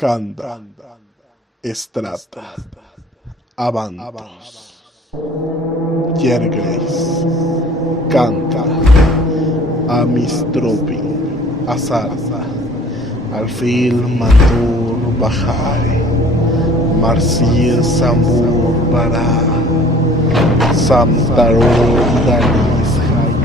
Canda, Estrata, Avantos, Yergreis, Canta, Amistropi, Azarza, Alfil Mandur Bahari, Marsil Sambur Bara, Samtarur Danis Hay.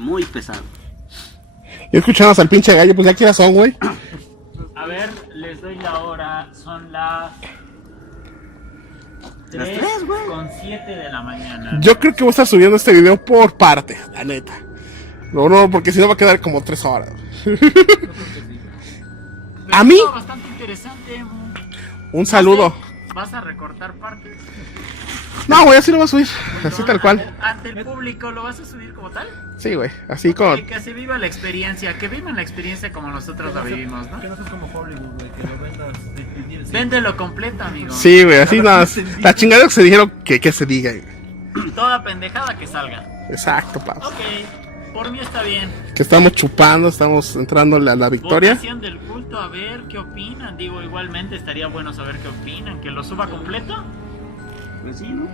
Muy pesado. Y escuchamos al pinche gallo, pues ya que ya son, güey. A ver, les doy la hora. Son las Las 3, güey. 3:07 de la mañana. Yo creo que voy a estar subiendo este video por partes, la neta. No, porque si no va a quedar como 3 horas. Pero A mí, estuvo bastante interesante. un saludo. ¿Vas a recortar partes? No, güey, así lo voy a subir. Así tal cual. Ante el público, ¿lo vas a subir como tal? Sí, güey, así con... Que se viva la experiencia, que vivan la experiencia como nosotros la vivimos, ¿no? Que no seas como Hollywood, güey, que lo vendas. Véndelo completo, amigo. Sí, güey, así nada más. La chingada que se dijeron que se diga, güey. Toda pendejada que salga. Exacto, pa. Ok, por mí está bien. Que estamos chupando, estamos entrándole a la victoria. Votación del culto, a ver qué opinan. Digo, igualmente estaría bueno saber qué opinan. ¿Que lo suba completo? Pues sí, ¿no?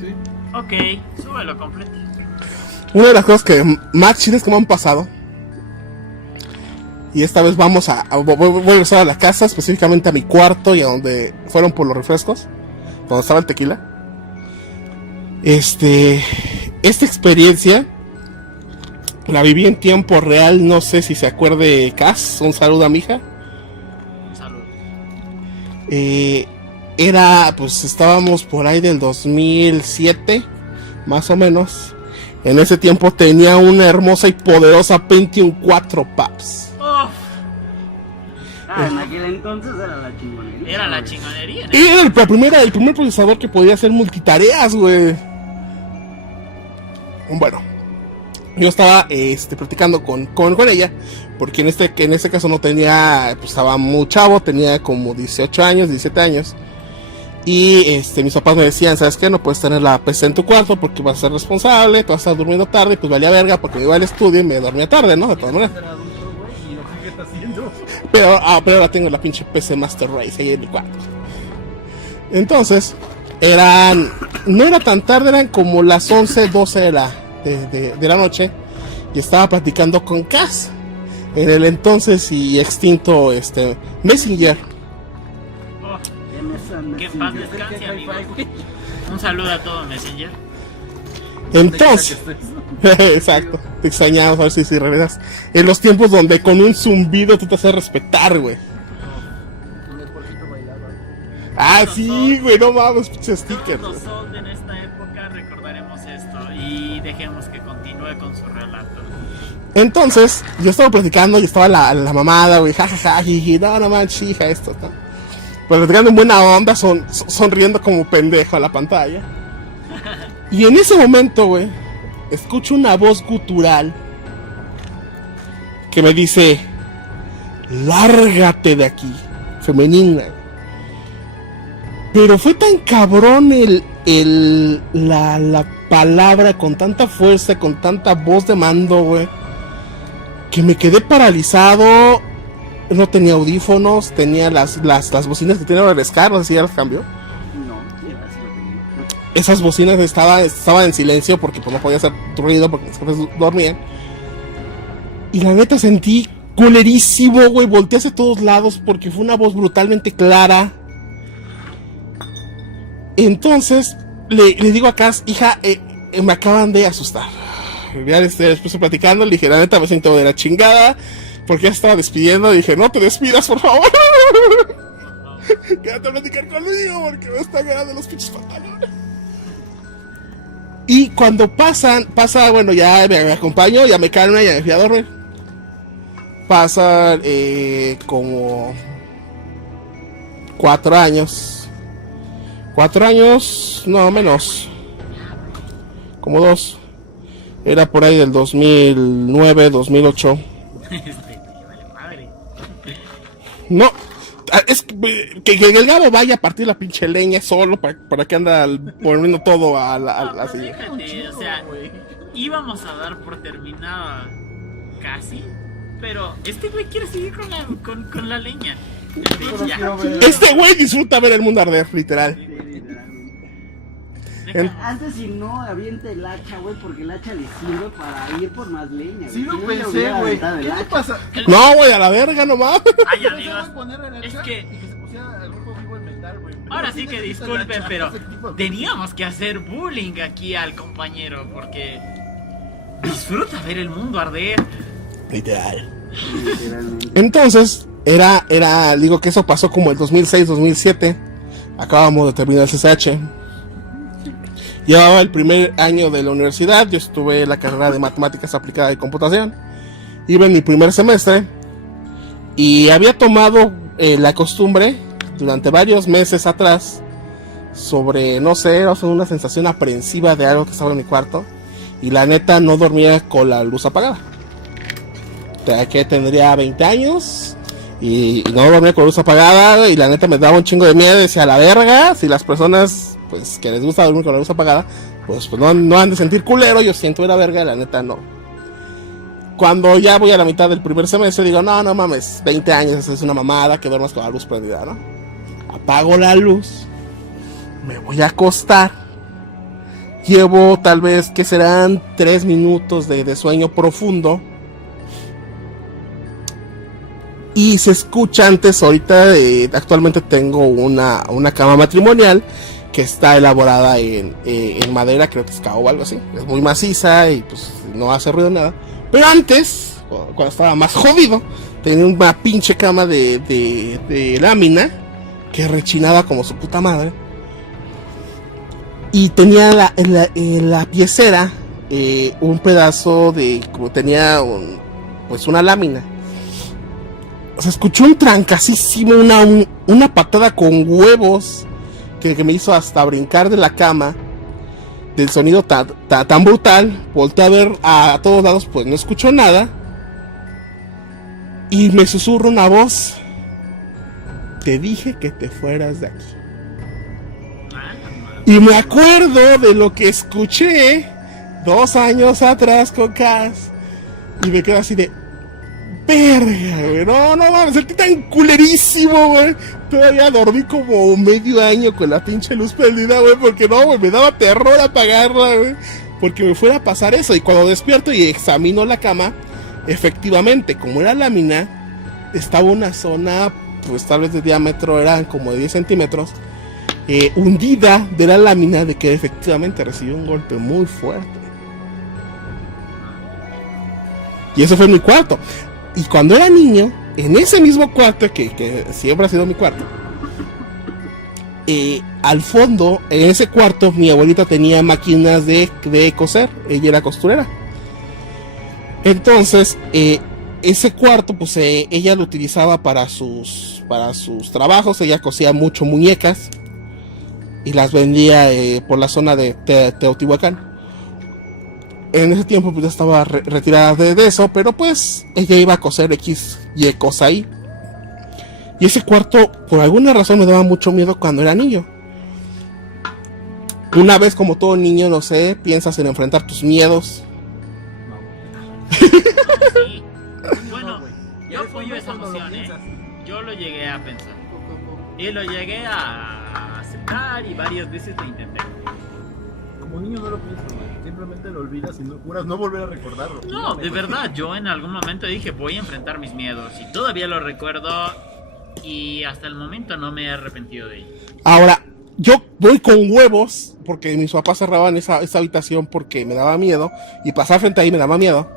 Sí. Ok, súbelo completo. Una de las cosas que más chidas que me han pasado. Y esta vez voy a regresar a la casa, específicamente a mi cuarto y a donde fueron por los refrescos, donde estaba el tequila. Esta experiencia la viví en tiempo real, no sé si se acuerde Cas, un saludo a mi hija. Salud. Estábamos por ahí del 2007, más o menos. En ese tiempo tenía una hermosa y poderosa Pentium 4 Paps. Uf, En aquel entonces era la chingonería. era la güey. chingonería. Y era el primer procesador que podía hacer multitareas, güey. Bueno, yo estaba platicando con ella, porque en este caso no tenía, pues estaba muy chavo, tenía como 18 años, 17 años. Y mis papás me decían, ¿sabes qué? No puedes tener la PC en tu cuarto porque vas a ser responsable, te vas a estar durmiendo tarde, pues valía verga porque me iba al estudio y me dormía tarde, ¿no? De todas maneras. Ser adulto, güey, y lo que está haciendo. Pero ahora tengo la pinche PC Master Race ahí en mi cuarto. Entonces, no era tan tarde, eran como las 11, 12 de la noche. Y estaba platicando con Cass, en el entonces y extinto Messenger. Que en paz descanse, amigo. Un saludo a todo Messenger. Entonces, exacto, te extrañamos, a ver si regresas. En los tiempos donde con un zumbido tú te haces respetar, güey. Donde el puerquito bailaba. Ah, sí, güey, no mames, pinche sticker. Todos los old en esta época recordaremos esto y dejemos que continúe con su relato. Entonces, yo estaba platicando y estaba la mamada, güey, jajaja, jiji, no manches, hija, esto, ¿no? Pues platicando en buena onda, sonriendo como pendejo a la pantalla. Y en ese momento, güey, escucho una voz gutural que me dice, lárgate de aquí, femenina. Pero fue tan cabrón la palabra con tanta fuerza, con tanta voz de mando, güey, que me quedé paralizado. No tenía audífonos, tenía las bocinas que tenía el Scar, no sé si ya las cambió. No, sí, así lo tenía. Esas bocinas estaban en silencio porque pues no podía hacer ruido porque mis jefes dormían. Y la neta sentí culerísimo, güey, volteé hacia todos lados porque fue una voz brutalmente clara. Entonces le digo a Cass, hija, me acaban de asustar. Ya después platicando, le dije, la neta me siento de la chingada. Porque ya estaba despidiendo, dije, no te despidas, por favor. Quédate a platicar conmigo porque me están ganando los pinches pantalones. Y cuando pasa, bueno, ya me acompaño, ya me calma, ya me fui a dormir. Pasan como 4 años. 4 años, no menos. Como 2. Era por ahí del 2009, 2008. Vale madre. No, es que el Gabo vaya a partir la pinche leña solo para que anda poniendo todo a la No, pero silla. fíjate, o sea, íbamos a dar por terminada casi, pero este güey quiere seguir con la leña. Pero Ya. quiero ver. Este güey disfruta ver el mundo arder, literal. Sí, literalmente. Déjame- Antes si no avienta el hacha, güey, porque el hacha le sirve para ir por más leña. Sí lo Si no, le pensé, hubiera güey. aventado el ¿Qué te hacha. pasa? No, güey, a la verga nomás. Ay, Pensaba amigos, poner el es hacha que- y que se pusiera al rojo vivo el metal, güey. ahora sí Sí que necesita el disculpen, hacha, pero ese tipo de- teníamos que hacer bullying aquí al compañero porque disfruta ver el mundo arder. Literal. Literalmente. Entonces, digo que eso pasó como el 2006, 2007. Acabamos de terminar el CCH. Llevaba el primer año de la universidad. Yo estuve en la carrera de Matemáticas Aplicadas y Computación. Iba en mi primer semestre. Y había tomado la costumbre durante varios meses atrás. Sobre, no sé, una sensación aprensiva de algo que estaba en mi cuarto. Y la neta no dormía con la luz apagada. Que tendría 20 años y no dormía con la luz apagada y la neta me daba un chingo de miedo. Decía, a la verga, si las personas pues que les gusta dormir con la luz apagada, pues no han de sentir culero, yo siento la verga, la neta no. Cuando ya voy a la mitad del primer semestre digo, no mames, 20 años es una mamada que duermas con la luz prendida, ¿no? Apago la luz, me voy a acostar, llevo tal vez que serán 3 minutos de sueño profundo. Y se escucha antes, ahorita actualmente tengo una cama matrimonial que está elaborada en madera, creo que es caoba o algo así. Es muy maciza y pues no hace ruido nada. Pero antes, cuando estaba más jodido, tenía una pinche cama de lámina que rechinaba como su puta madre. Y tenía en la piecera un pedazo tenía pues una lámina. Se escuchó un trancasísimo, una patada con huevos que me hizo hasta brincar de la cama. Del sonido tan brutal. Volteé a ver a todos lados, pues no escucho nada. Y me susurra una voz. Te dije que te fueras de aquí. Y me acuerdo de lo que escuché 2 años atrás con Cass. Y me quedo así de... Verga, güey, no mames, sentí tan culerísimo, güey. Todavía dormí como medio año con la pinche luz prendida, güey, porque no, güey, me daba terror apagarla, güey. Porque me fuera a pasar eso. Y cuando despierto y examino la cama, efectivamente, como era lámina, estaba una zona, pues tal vez de diámetro eran como de 10 centímetros, hundida de la lámina, de que efectivamente recibió un golpe muy fuerte. Y eso fue en mi cuarto. Y cuando era niño, en ese mismo cuarto, que siempre ha sido mi cuarto, al fondo, en ese cuarto, mi abuelita tenía máquinas de coser. Ella era costurera. Entonces, ese cuarto, pues ella lo utilizaba para sus trabajos. Ella cosía mucho muñecas y las vendía por la zona de Teotihuacán. En ese tiempo pues ya estaba retirada de eso, pero pues ella iba a coser X y cosa ahí. Y ese cuarto, por alguna razón, me daba mucho miedo cuando era niño. Una vez, como todo niño, no sé, piensas en enfrentar tus miedos. Sí. Bueno, güey. yo apoyo esa Cuando lo emoción, piensas. Yo lo llegué a pensar. Y lo llegué a aceptar y varias veces lo intenté. Como niño no lo piensas, güey. Simplemente lo olvidas y no juras no volver a recordarlo. No, de verdad, yo en algún momento dije voy a enfrentar mis miedos y todavía lo recuerdo y hasta el momento no me he arrepentido de ello. Ahora, yo voy con huevos, porque mis papás cerraban esa habitación porque me daba miedo, y pasar frente ahí me daba miedo.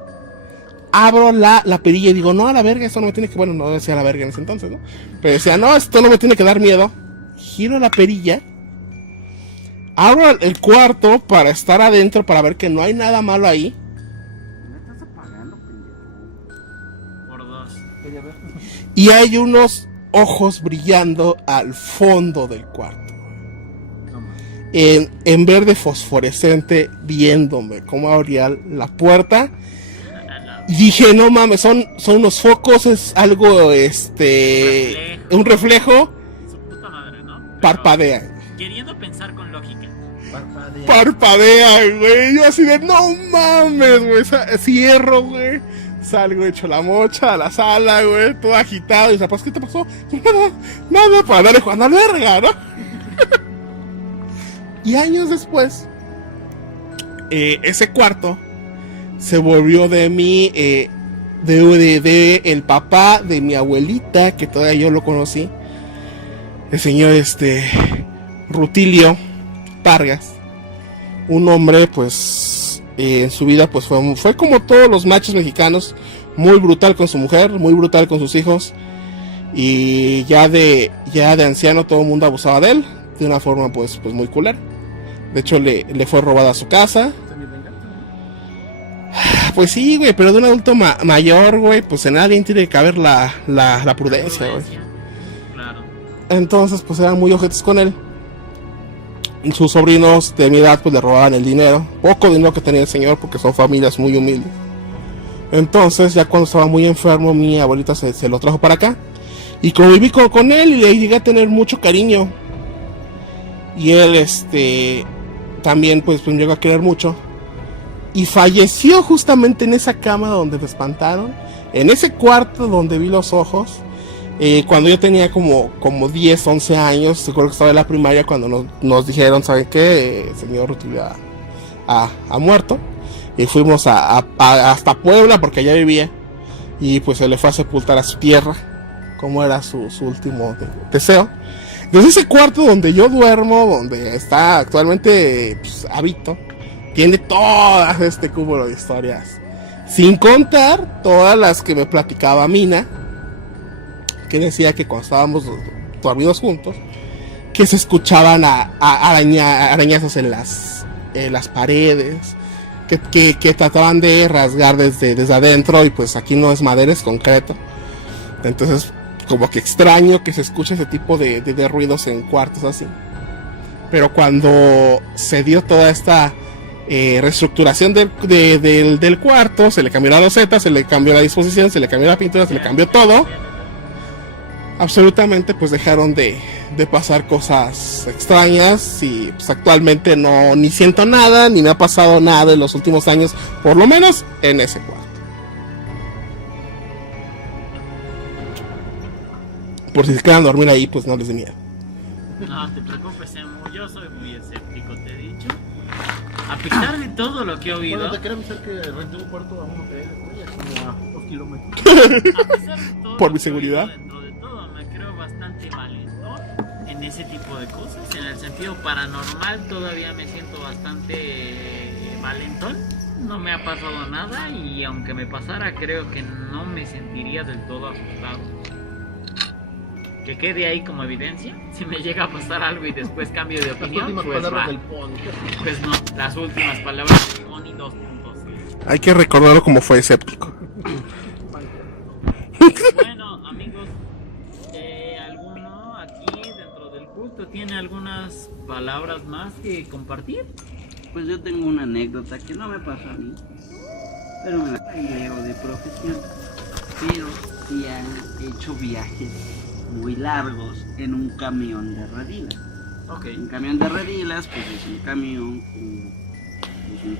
Abro la perilla y digo, no, a la verga, esto no me tiene que... Bueno, no decía la verga en ese entonces, ¿no? Pero decía, no, esto no me tiene que dar miedo. Giro la perilla, Abro el cuarto para estar adentro, para ver que no hay nada malo ahí. ¿Me estás apagando, pendejo? Por dos. Quería ver. Y hay unos ojos brillando al fondo del cuarto. No mames. En verde fosforescente, viéndome cómo abría la puerta. Y dije, no mames, son unos focos, es algo, un reflejo. Su puta madre, ¿no? Pero Parpadea. queriendo pensar con lógica. Parpadea, güey. Yo así de, no mames, güey. Cierro, güey. Salgo hecho la mocha a la sala, güey. Todo agitado. Y dice, pues, ¿qué te pasó? Nada, para darle jugando al verga, ¿no? Y años después, ese cuarto se volvió de mí, de el papá de mi abuelita, que todavía yo lo conocí. El señor, Rutilio Vargas. Un hombre, pues, en su vida, pues, fue como todos los machos mexicanos, muy brutal con su mujer, muy brutal con sus hijos, y ya de anciano todo el mundo abusaba de él, de una forma, pues muy culera. De hecho, le fue robada su casa. Pues sí, güey, pero de un adulto mayor, güey, pues en alguien tiene que caber la prudencia, güey. Claro. Entonces, pues eran muy ojetes con él. Sus sobrinos de mi edad pues le robaban el dinero, poco dinero que tenía el señor, porque son familias muy humildes. Entonces ya cuando estaba muy enfermo, mi abuelita se lo trajo para acá, y conviví con él y le llegué a tener mucho cariño. Y él también pues me llegó a querer mucho, y falleció justamente en esa cama donde me espantaron, en ese cuarto donde vi los ojos. Cuando yo tenía como 10, 11 años, recuerdo que estaba en la primaria cuando nos dijeron, ¿saben qué? El señor Rutilio ha muerto. Y fuimos hasta Puebla, porque allá vivía. Y pues se le fue a sepultar a su tierra, como era su último deseo. Entonces ese cuarto donde yo duermo, donde está actualmente, pues, habito, tiene todas este cúmulo de historias. Sin contar todas las que me platicaba Mina, que decía que cuando estábamos dormidos juntos, que se escuchaban arañazos en las paredes, que trataban de rasgar desde adentro, y pues aquí no es madera, es concreto. Entonces, como que extraño que se escuche ese tipo de ruidos en cuartos así. Pero cuando se dio toda esta reestructuración del cuarto, se le cambió la loseta, se le cambió la disposición, se le cambió la pintura, se le cambió todo. Absolutamente, pues dejaron de pasar cosas extrañas, y pues actualmente ni siento nada, ni me ha pasado nada en los últimos años, por lo menos en ese cuarto. Por si se quedan a dormir ahí, pues no les dé miedo. No te preocupes, Emu, yo soy muy escéptico, te he dicho. A pesar de todo lo que he oído, Bueno, te quiero avisar que renté un cuarto a un hotel, güey, como a 2 kilómetros. a pesar de todo Por lo mi que he oído, seguridad. dentro de todo me creo bastante valentón en ese tipo de cosas. En el sentido paranormal todavía me siento bastante valentón. No me ha pasado nada, y aunque me pasara, creo que no me sentiría del todo asustado. Que quede ahí como evidencia. Si me llega a pasar algo y después cambio de Las opinión, últimas pues palabras va. del podcast. Pues no, las últimas palabras de Pony 2.0. Hay que recordarlo como fue escéptico. Bueno, amigos, ¿alguno aquí dentro del culto tiene algunas palabras más que compartir? Pues yo tengo una anécdota que no me pasó a mí, pero me la traigo de profesión. Pero sí han hecho viajes muy largos en un camión de redilas. Ok. Un camión de redilas, pues es un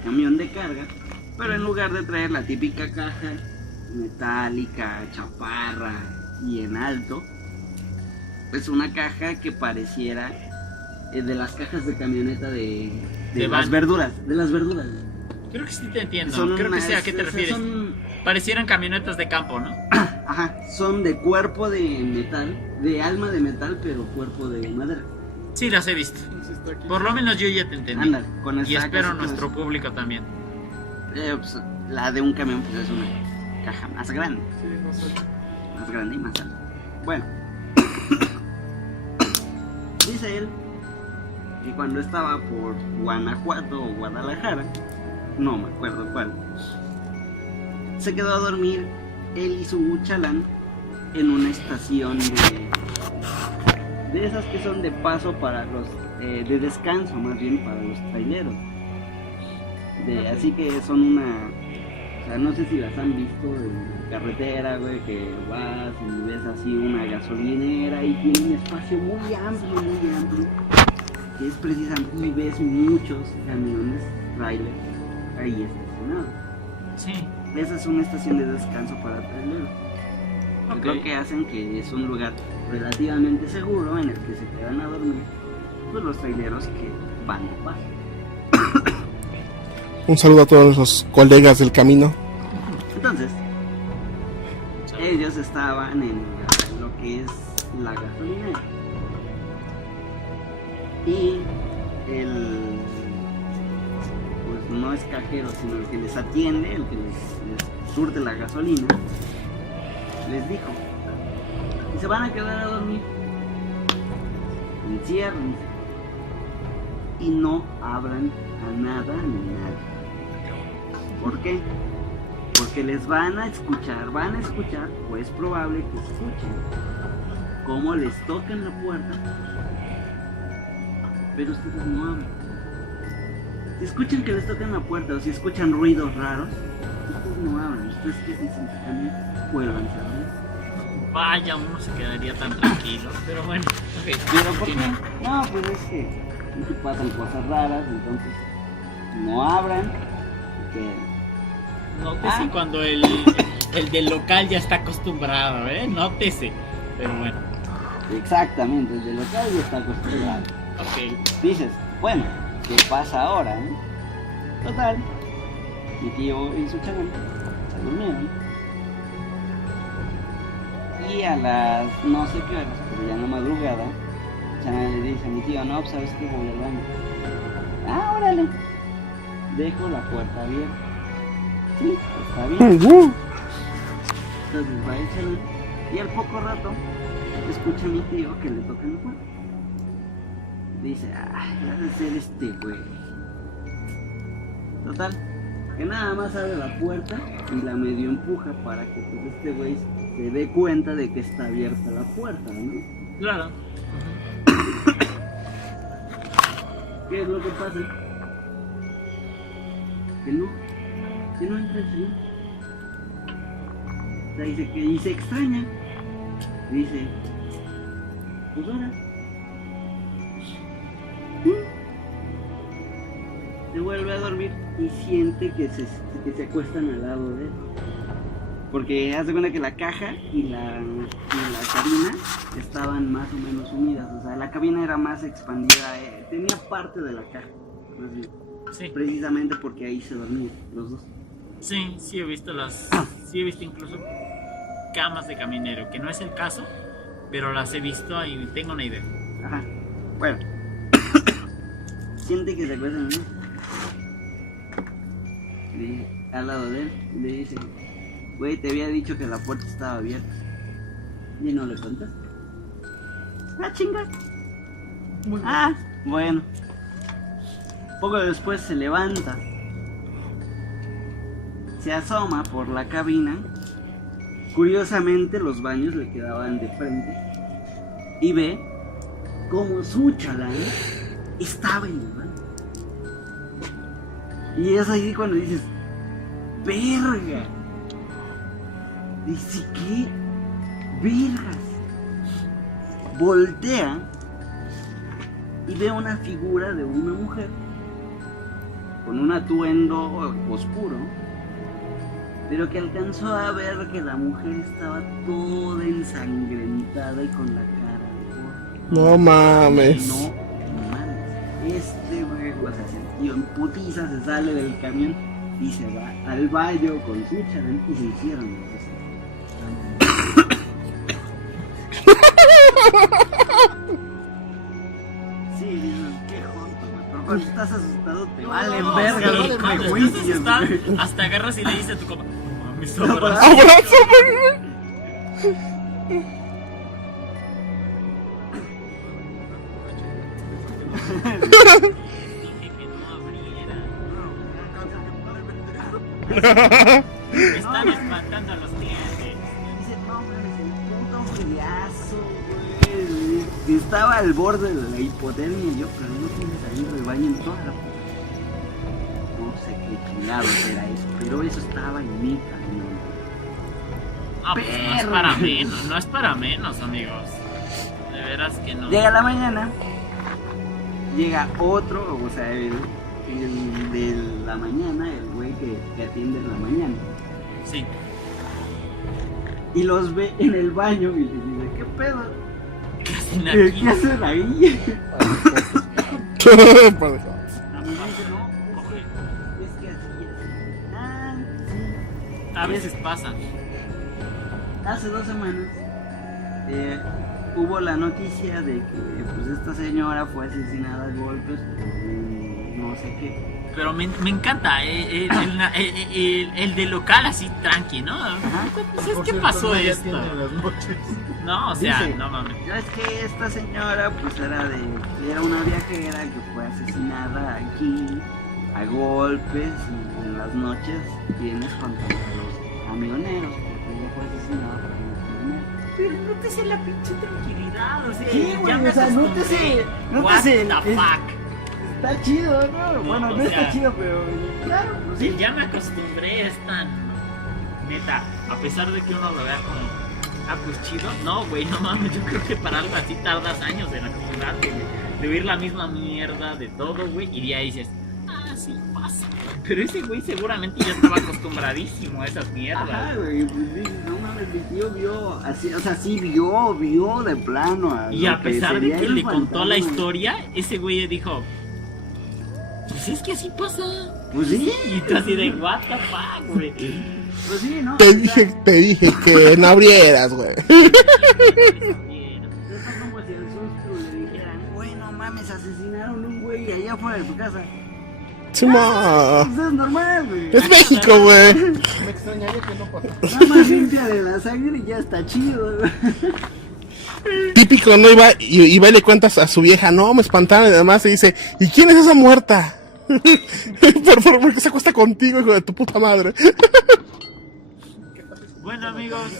camión de carga, pero en lugar de traer la típica caja metálica, chaparra y en alto, es una caja que pareciera de las cajas de camioneta de De las van. verduras, de las verduras. Creo que sí te entiendo. Son Creo que unas- sé a qué te refieres. Son, Parecieran camionetas de campo, ¿no? ajá, son de cuerpo de metal, de alma de metal, pero cuerpo de madera. Sí, las he visto. Por lo menos yo ya te entendí. Ándale, con Y esa espero caja, nuestro pues, público también. pues, la de un camión pues es una caja más grande. Sí, no sé. Más grande y más alta. Bueno, dice él Y cuando estaba por Guanajuato o Guadalajara, no me acuerdo cuál, se quedó a dormir él y su chalán en una estación de esas que son de paso para los de descanso, más bien para los traileros. Así que son una, o sea, no sé si las han visto en carretera, güey, que vas y ves así una gasolinera y tiene un espacio muy amplio, que es precisamente, y ves muchos camiones, trailers, ahí estacionados. Sí. Esa es una estación de descanso para traileros. Ok. Creo que hacen que es un lugar relativamente seguro en el que se quedan a dormir pues, los traileros que van de paso. Un saludo a todos los colegas del camino. Entonces, ellos estaban en lo que es la gasolinera. Y pues no es cajero, sino el que les atiende, el que les surte la gasolina, les dijo: si se van a quedar a dormir, enciérrense y no abran a nada ni nadie. ¿Por qué? Porque les van a escuchar, o es probable que escuchen cómo les tocan la puerta, pero ustedes no abren. Si escuchan que les tocan la puerta o si escuchan ruidos raros, ustedes no abren. Ustedes que dicen que también vuelvan a abrir. Vaya, uno se quedaría tan tranquilo. Pero bueno, ok. ¿Pero por qué? No, pues es que pasan cosas raras, entonces no abran. Nótese cuando el del local ya está acostumbrado, nótese. Pero bueno. Exactamente, el de local ya está acostumbrado. Ok. Dices, bueno, ¿qué pasa ahora? Total, mi tío y su chalán se durmieron. Y a las no sé qué horas, pero ya en la madrugada, el chalán le dice a mi tío: no, pues sabes que voy al baño. Ah, órale. Dejo la puerta abierta. Sí, está bien. Entonces va el chalán y al poco rato escucha a mi tío que le tocan la puerta. Dice: ay, ha de ser este güey. Total, que nada más abre la puerta y la medio empuja para que pues, este güey se dé cuenta de que está abierta la puerta, ¿no? Claro. ¿Qué es lo que pasa? Que no entra el señor. O sea, dice que y se extraña. Dice: pues ahora. Se vuelve a dormir y siente que se acuestan al lado de él. Porque haz de cuenta que la caja y la cabina estaban más o menos unidas. O sea, la cabina era más expandida, tenía parte de la caja, más bien. Sí. Precisamente porque ahí se dormían los dos. Sí he visto sí he visto incluso camas de caminero, que no es el caso, pero las he visto y tengo una idea. Ajá. Bueno. Siente que se acuestan, ¿no? Al lado de él, le dice: güey, te había dicho que la puerta estaba abierta. Y no le contaste. Ah, chinga. Bueno. Poco después se levanta, se asoma por la cabina. Curiosamente los baños le quedaban de frente y ve como su chalán estaba en el baño. Y es ahí cuando dices: verga. Dice: ¿qué vergas? Voltea y ve una figura de una mujer con un atuendo oscuro, pero que alcanzó a ver que la mujer estaba toda ensangrentada y con la cara de gordo. No mames. No mames. Este güey, o sea, el tío en putiza se sale del camión y se va al baño con su chalán y se encierran los dos. Sí, dices: qué joto, güey. Pero cuando estás asustado te valen verga Sí, los cuando prejuicios, estás güey. asustado, hasta agarras y le dices a tu compa: no mames, No, abrazo. Dije que no abriera. Me están espantando a los clientes. Dice, no mames, el puto friazo, güey. Estaba al borde de la hipotermia y yo, pero no tiene salido del baño en toda la puta. No sé qué chingados era eso, pero eso estaba en mi camión. Ah, pues no es para menos, no es para menos, amigos. De veras que no. Llega la mañana, llega otro, o sea, el de la mañana, el güey que atiende en la mañana. Sí. Y los ve en el baño y les dice, ¿qué pedo? ¿Qué hacen ¿Qué aquí? hacen ahí? Por Y favor. me dice, no, es que así es. Ah, sí. A veces pasa. Hace 2 semanas hubo la noticia de que pues esta señora fue asesinada a golpes por no sé qué. Pero me encanta el de local así tranqui, ¿no? Pues es Por que cierto, pasó no, ya esto. tiene las noches. No, o sea, Dice, no mames. ya es que esta señora pues era una viajera que fue asesinada aquí a golpes y en las noches tienes contra los camioneros porque ella fue asesinada por los camioneros. Pero nótese la pinche tranquilidad, o sea, Sí, ya güey, me o sea, acostumbré. nótese, What the es- fuck. Está chido, ¿no? Bueno, o no está sea, chido, pero claro, pues Sí, sí. ya me acostumbré, es tan neta, a pesar de que uno lo vea como, pues chido, no, güey, no mames, yo creo que para algo así tardas años en acostumbrarte, güey, de oír la misma mierda de todo, güey, y de ahí dices, sí pasa, güey. Pero ese güey seguramente ya estaba acostumbradísimo a esas mierdas. Ajá, güey, pues sí, no mames, mi tío vio así, o sea, sí vio de plano Y a lo que pesar de sería que el le contó la fantasma. historia, ese güey dijo, pues es que así pasa. Pues sí, Y tú así de, what the fuck, güey. pues sí, ¿no? Te dije que no abrieras, güey. Es como si al susto le dijeran, güey, no mames, asesinaron un güey allá afuera de tu casa. Chimo. Pues es normal, güey. Es México, güey. Me extrañaría que no pasara. Nada más limpia de la sangre y ya está chido, güey. Típico, ¿no? Iba y le cuentas a su vieja, no, me espantaron y demás, y dice, ¿y quién es esa muerta? ¿Por qué se acuesta contigo, hijo de tu puta madre? Bueno, amigos,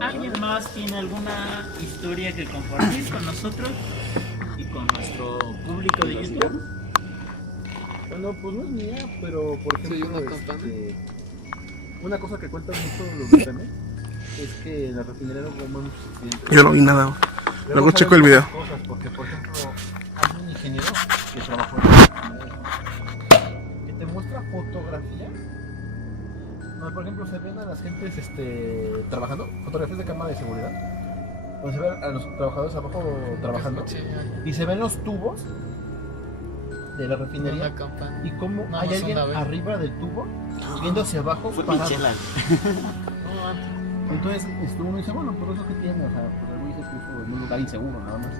¿alguien más tiene alguna historia que compartir con nosotros y con nuestro público de YouTube? Bueno, pues no es mía, pero por Sí, ejemplo, una campana. una cosa que cuentan mucho los mexicanos es que la refinería no hubo muchos accidentes. Yo no vi nada, güey. Luego checo el video. Cosas, porque, por ejemplo, hay un ingeniero que trabajó en la refinería que te muestra fotografías. No, por ejemplo, se ven a las gentes trabajando, fotografías de cámara de seguridad, donde se ven a los trabajadores abajo trabajando Sí, y se ven los tubos de la refinería una campana. y cómo Nada hay más alguien una vez. arriba del tubo viendo hacia abajo Fue parado. Michela. No, antes. Entonces uno dice, bueno, pero eso que tiene, o sea, pues el güey se puso en un lugar inseguro nada más.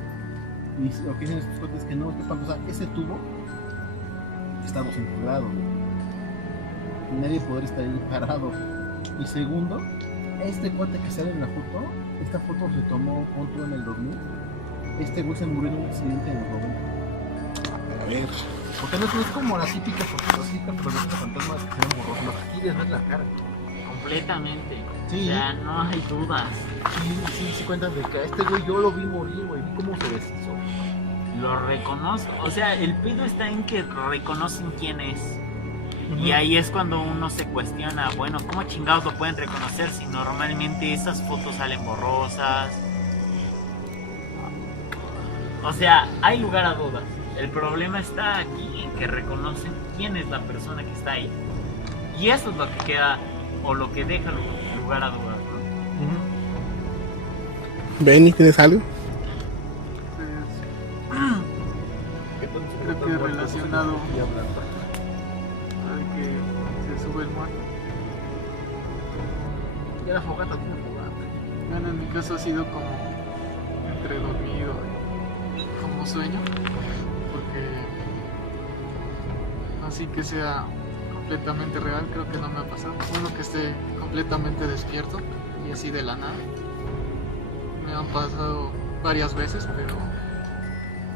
Y lo que dicen estos cuates es que no, es que para empezar, ese tubo está a 200 grados. Y nadie podría estar ahí parado. Y segundo, este cuate que sale en la foto, esta foto se tomó otro en el 2000. Este güey se murió en un accidente en el 90. A ver. Porque no es como la típica fotografía, pero los fantasmas que se ven borrosos. Lo que quieres ver la cara. Completamente. Sí. O sea, no hay dudas. Sí, cuentan de que a este güey yo lo vi morir, güey. Vi cómo se deshizo. Lo reconozco. O sea, el pedo está en que reconocen quién es. Y ahí es cuando uno se cuestiona, bueno, ¿cómo chingados lo pueden reconocer si normalmente esas fotos salen borrosas? O sea, hay lugar a dudas. El problema está aquí en que reconocen quién es la persona que está ahí. Y eso es lo que queda, o lo que deja lugar a dudas, ¿no? Benny, ¿tienes algo? Creo que relacionado a que se sube el muerto. Ya la fogata tiene fogata. Bueno, en mi caso ha sido como entre dormido y como sueño, porque así que sea completamente real, creo que no me ha pasado. Solo que esté completamente despierto y así de la nada. Me han pasado varias veces, pero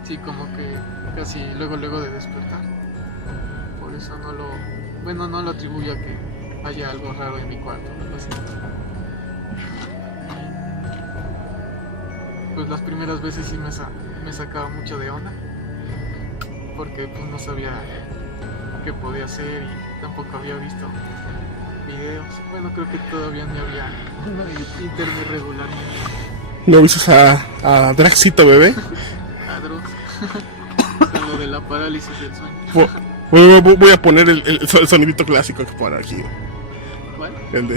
Sí, como que casi luego de despertar. Por eso no lo atribuyo a que haya algo raro en mi cuarto, algo así. Pues las primeras veces sí me sacaba mucho de onda, porque pues no sabía qué podía hacer y tampoco había visto videos. Bueno, creo que todavía no había internet regularmente. ¿No viste a Draxito, bebé? A Drox. Con lo de la parálisis del sueño. Voy a poner el sonidito clásico que poner aquí. ¿Cuál? El de...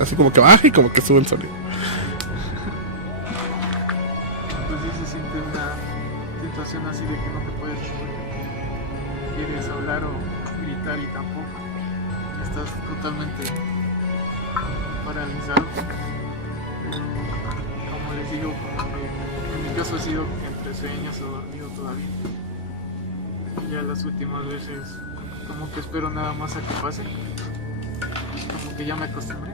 Así como que baja y como que sube el sonido. Pues sí se siente una situación así de que no te puedes mover. Quieres hablar o gritar y tampoco. Estás totalmente paralizado. Pero como les digo, en mi caso ha sido entre sueños o dormido todavía. Y ya las últimas veces como que espero nada más a que pase. Como que ya me acostumbré.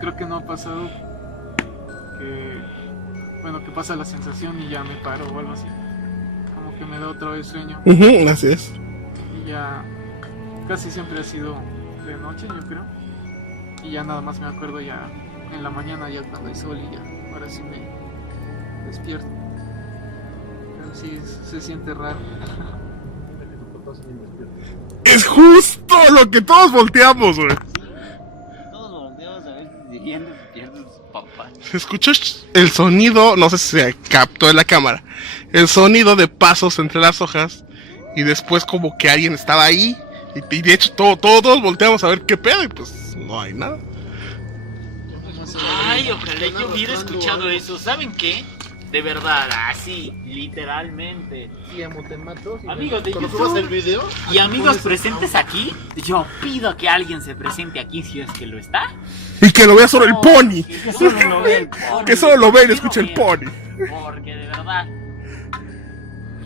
Creo que no ha pasado que pasa la sensación y ya me paro o algo así. Como que me da otra vez sueño. Así es. Y ya casi siempre ha sido de noche, yo creo. Y ya nada más me acuerdo ya en la mañana, ya cuando hay sol, y ya ahora sí me despierto. Pero sí se siente raro. Es justo lo que todos volteamos, güey. Todos volteamos a ver si seguían despiertos sus papás. Se escuchó el sonido, no sé si se captó en la cámara, el sonido de pasos entre las hojas y después como que alguien estaba ahí y de hecho todos volteamos a ver qué pedo y pues no hay nada. Ay, ojalá yo hubiera escuchado eso. ¿Saben qué? De verdad, así, literalmente. Amigos de YouTube el video y amigos presentes aquí, yo pido que alguien se presente aquí si es que lo está. Y que lo vea solo el pony. Que solo lo ve el pony. Que solo lo ve y escucha el pony. Porque de verdad,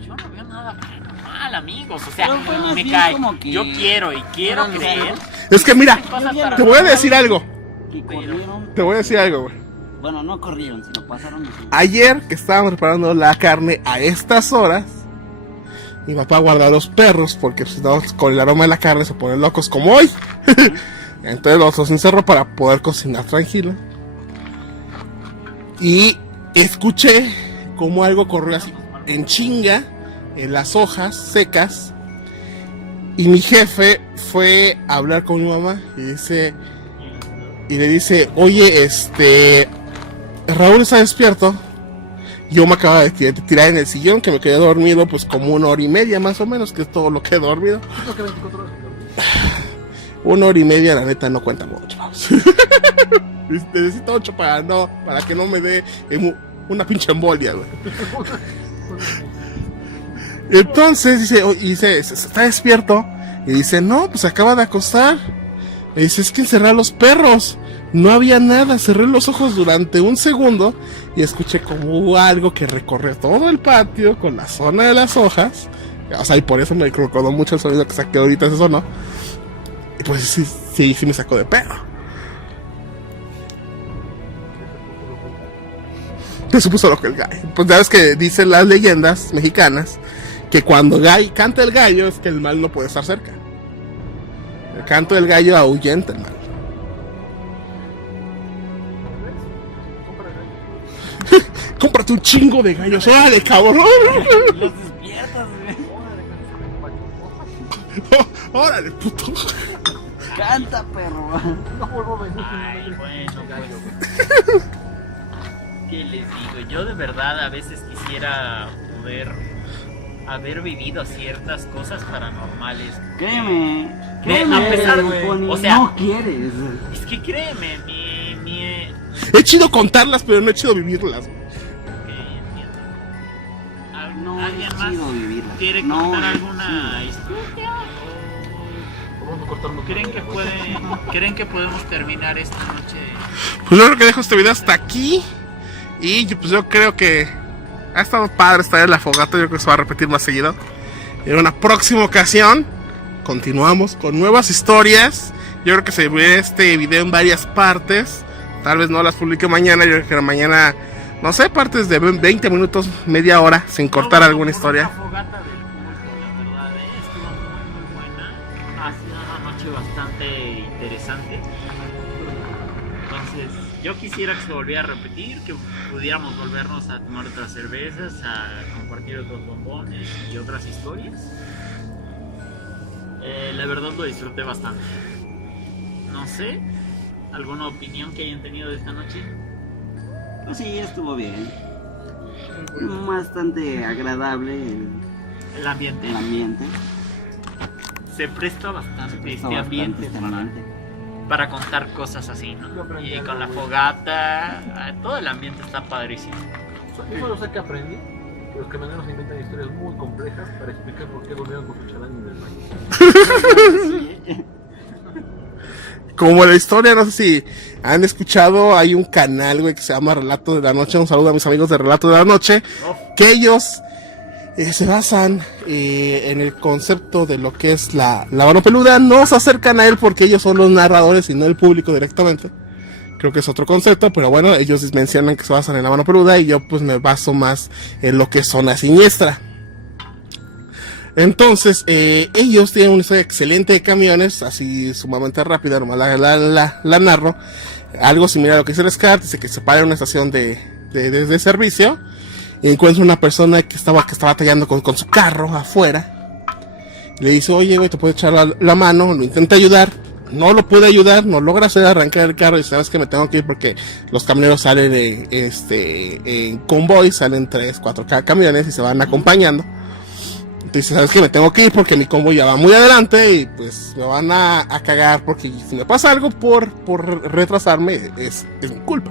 yo no veo nada paranormal, amigos. O sea, Pero fue más me bien cae. como que- Yo quiero y quiero Pero, creer. Es que mira, cosas te voy a decir algo. Que corrieron. Te voy a decir algo, güey. Bueno, no corrieron, sino pasaron así. Ayer que estábamos preparando la carne a estas horas, mi papá guarda a los perros porque si no, con el aroma de la carne se ponen locos como hoy. Entonces los encerró para poder cocinar tranquilo. Y escuché como algo corrió así en chinga en las hojas secas. Y mi jefe fue a hablar con mi mamá y le dice, oye, Raúl está despierto. Yo me acabo de tirar en el sillón, que me quedé dormido pues como 1 hora y media más o menos, que es todo lo que he dormido. 1 hora y media, la neta, no cuenta mucho. Necesito 8 para que no me dé una pinche embolia, güey. Entonces dice, está despierto. Y dice, no, pues acaba de acostar. Y dice, es que encerré a los perros. No había nada, cerré los ojos durante un segundo y escuché como hubo algo que recorrió todo el patio con la zona de las hojas. O sea, y por eso me recordó mucho el sonido que saqué ahorita, eso no. Y pues sí me sacó de pedo. Te supuso loco el gallo. Pues ya ves que dicen las leyendas mexicanas que cuando canta el gallo es que el mal no puede estar cerca. El canto del gallo ahuyenta el mal. Cómprate un chingo de gallos, órale, cabrón. Los despiertas, güey. Órale, puto. Canta, perro. Ay, bueno, pues. ¿Qué les digo? Yo de verdad a veces quisiera poder haber vivido ciertas cosas paranormales. Créeme. A pesar, Pony, o sea, no quieres. es que créeme, Es chido contarlas, pero no es chido vivirlas. Ok, entiendo. No ¿Alguien es más chido vivirlas. quiere No contar es alguna historia? ¿O creen que podemos terminar esta noche? Pues yo creo que dejo este video hasta aquí. Y pues yo creo que ha estado padre estar en la fogata. Yo creo que se va a repetir más seguido. En una próxima ocasión continuamos con nuevas historias Yo creo que se ve este video en varias partes. Tal vez no las publique mañana. Yo creo que mañana, no sé, partes de 20 minutos, media hora, sin cortar alguna historia. Una fogata del culto, la verdad, estuvo muy buena. Ha sido una noche bastante interesante. Entonces, yo quisiera que se volviera a repetir, que pudiéramos volvernos a tomar otras cervezas, a compartir otros bombones y otras historias. La verdad lo disfruté bastante. No sé, ¿alguna opinión que hayan tenido de esta noche? Pues sí, estuvo bien. Bastante agradable El ambiente. el ambiente. Se presta bastante Está este bastante ambiente este para, ambiente. para contar cosas así, ¿no? Yo aprendí Y algo, con la güey. fogata, todo el ambiente está padrísimo. Yo solo sé que aprendí que los camioneros inventan historias muy complejas para explicar por qué volvieron con su chalán del maíz. Como la historia, no sé si han escuchado, hay un canal, güey, que se llama Relato de la Noche. Un saludo a mis amigos de Relato de la Noche. Que ellos se basan en el concepto de lo que es la mano peluda. No se acercan a él porque ellos son los narradores y no el público directamente. Creo que es otro concepto, pero bueno, ellos mencionan que se basan en la mano peluda y yo pues me baso más en lo que es Zona Siniestra. Entonces, ellos tienen una historia excelente de camiones, así sumamente rápida, nomás la narro. Algo similar a lo que dice el Scar, dice que se para en una estación de servicio y encuentra una persona que está batallando con su carro afuera. Le dice, oye, güey, te puedo echar la mano, lo intenta ayudar. No lo puede ayudar, no logra hacer arrancar el carro y sabes que me tengo que ir porque los camioneros salen en convoy, salen 3, 4 camiones y se van acompañando. Entonces sabes que me tengo que ir porque mi convoy ya va muy adelante y pues me van a cagar porque si me pasa algo por retrasarme es mi culpa.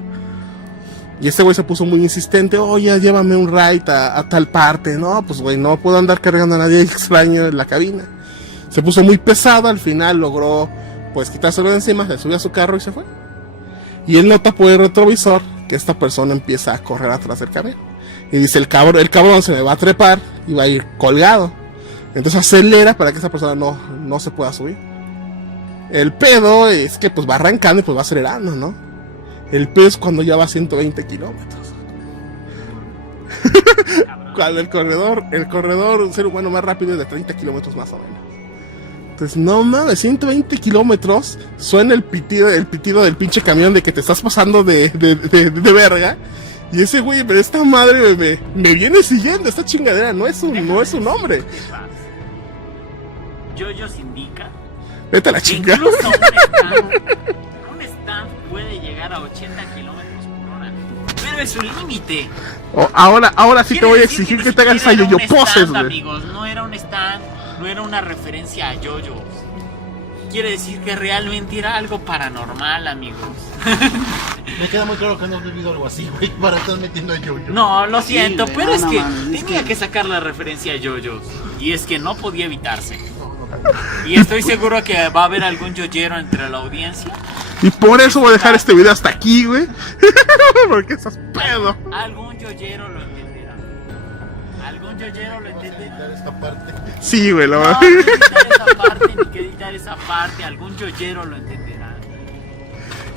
Y este güey se puso muy insistente, oye, llévame un ride a tal parte. No, pues güey, no puedo andar cargando a nadie extraño en la cabina. Se puso muy pesado, al final logró pues quitárselo de encima, se subió a su carro y se fue. Y él nota por el retrovisor que esta persona empieza a correr atrás del camión. Y dice, el cabrón se me va a trepar y va a ir colgado. Entonces acelera para que esa persona no se pueda subir. El pedo es que pues va arrancando y pues va acelerando, ¿no? El pedo es cuando ya va a 120 kilómetros. Cuando el corredor, un ser humano más rápido es de 30 kilómetros más o menos. Entonces, no mames, 120 kilómetros, suena el pitido del pinche camión de que te estás pasando de verga. Y ese güey, pero esta madre me viene siguiendo, esta chingadera no es un hombre. Yoyos indica Vete a la que chingada. incluso un stand puede llegar a 80 kilómetros por hora. Pero es un límite. Ahora sí te Quiere voy a decir exigir ni que te hagas a siquiera era yo un poses, stand, güey. amigos, no era un stand, no era una referencia a yoyos. Quiere decir que realmente era algo paranormal, amigos. Me queda muy claro que no has vivido algo así, güey, para estar metiendo a yo. No, lo siento, güey, pero no, es no que mames, es tenía que- que sacar la referencia a yoyos. Y es que no podía evitarse. Y estoy seguro que va a haber algún yoyero entre la audiencia. Y por eso voy a dejar este video hasta aquí, güey. Porque estás pedo. Algún yoyero lo entenderá. Algún yoyero lo entenderá. Editar esta parte. Sí, güey, No, hay que editar esa parte, ni que editar esa parte. Algún yoyero lo entenderá.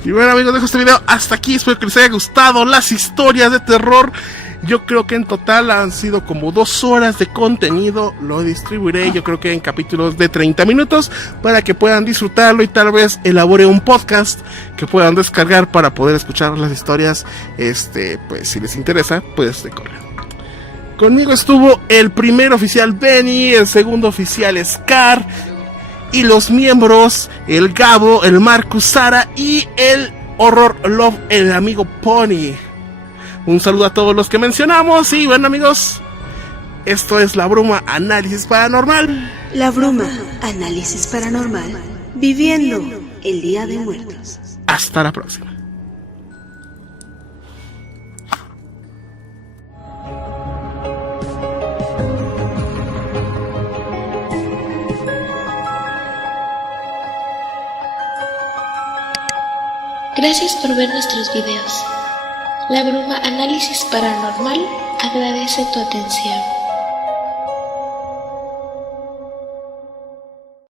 Y bueno, amigos, dejo este video hasta aquí. Espero que les haya gustado las historias de terror. Yo creo que en total han sido como 2 horas de contenido. Lo distribuiré, yo creo que en capítulos de 30 minutos para que puedan disfrutarlo y tal vez elabore un podcast que puedan descargar para poder escuchar las historias. Pues si les interesa, pues de correo. Conmigo estuvo el primer oficial Benny, el segundo oficial Scar y los miembros, el Gabo, el Marcus Sara y el Horror Love, el amigo Pony. Un saludo a todos los que mencionamos y bueno, amigos, esto es La Bruma Análisis Paranormal. La Bruma, análisis paranormal, viviendo el Día de Muertos. Hasta la próxima. Gracias por ver nuestros videos. La Bruma Análisis Paranormal agradece tu atención.